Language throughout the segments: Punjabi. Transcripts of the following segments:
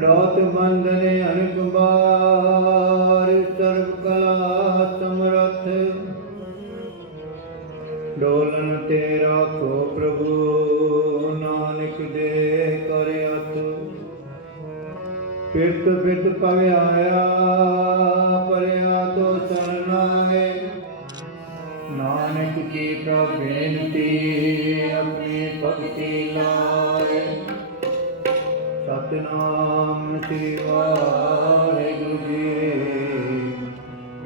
ਲੋਤ ਮੰਦਨੇ ਅਨਕੁਮਾਰ ਸਰਬ ਤੇਰਾ ਕੋ ਪ੍ਰਭੂ ਨਾਨਕ ਦੇ ਕਰਿਅਤ ਫਿਰਤ ਪਰਿਆ ਤੋ ਸਰਨਾ ਹੈ ਨਾਨਕ ਕੀ ਪ੍ਰਭ ਬੇਨਤੀ, ਆਪਣੇ ਭਗਤੀ ਲਾਏ। ਸਤਨਾਮ ਸ੍ਰੀ ਵਾਹਿਗੁਰੂ ਜੀ।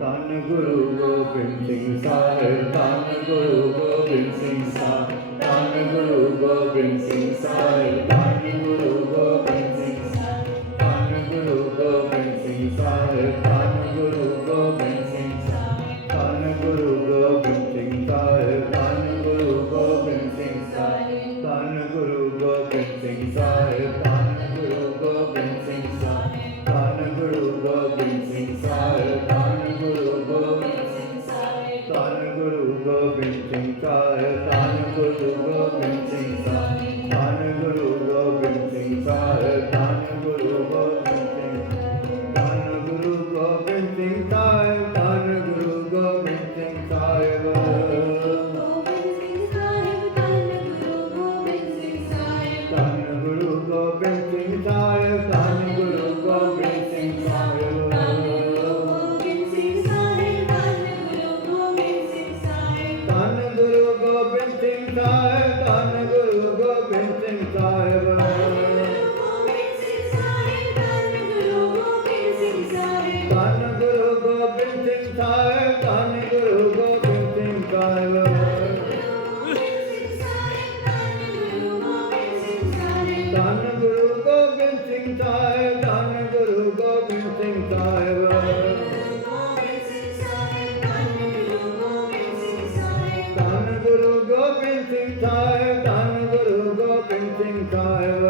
ਤਨ ਗੁਰੂ ਗੋਬਿੰਦ ਸਿੰਘ ਸਾਹਿਬ ਤਨ ਗੁਰੂ ਗੋਬਿੰਦ ਸਿੰਘ ਸਾਹਿਬ ਤਨ ਗੁਰੂ ਗੋਬਿੰਦ ਸਿੰਘ ਸਾਹਿਬ ਤਨ ਗੁਰੂ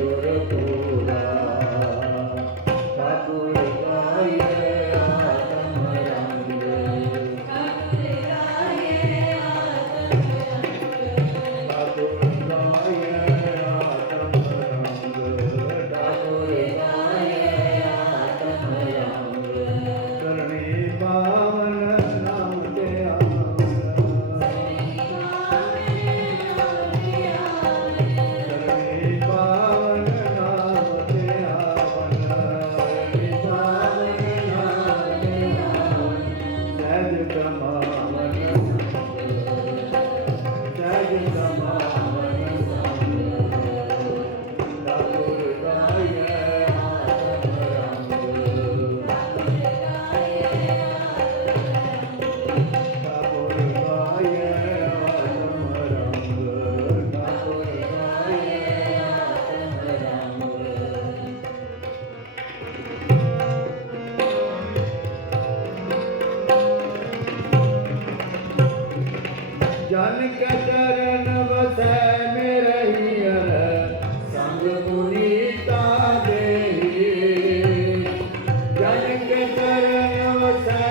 Thank you. ਜਨ ਕੇ ਚਰਨ ਵਸੈ ਮੇਰੇ ਹੀਰ ਸੰਗ ਪੁਨੀਤਾ ਦੇਹੀ ਜਨ ਕੇ ਚਰਨ ਵਸੈ